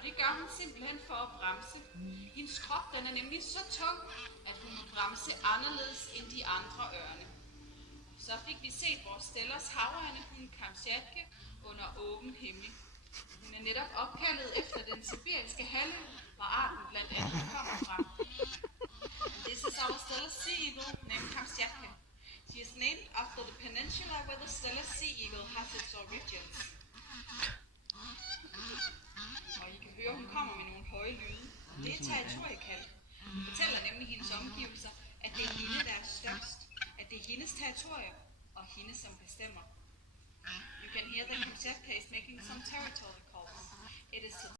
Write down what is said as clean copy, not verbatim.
Og det gør hun simpelthen for at bremse. Hendes krop den er nemlig så tung, at hun må bremse anderledes end de andre ørne. Så fik vi set vores Stellers havørnehund Kamtjatka under åben himmel. Hun er netop opkaldet efter den sibiriske halvø, hvor arten blandt andet kommer fra. This is our Steller sea eagle named Kamtjatka. She is named after the peninsula where the Steller sea eagle has its origins. Og I kan høre, hun kommer med nogle høje lyde. Det er territoriekald. Hun fortæller nemlig hendes omgivelser, at det er hende, der er størst. At det er hendes territorium, og hende, som bestemmer. You can hear that Kamtjatka is making some territorial calls. It is to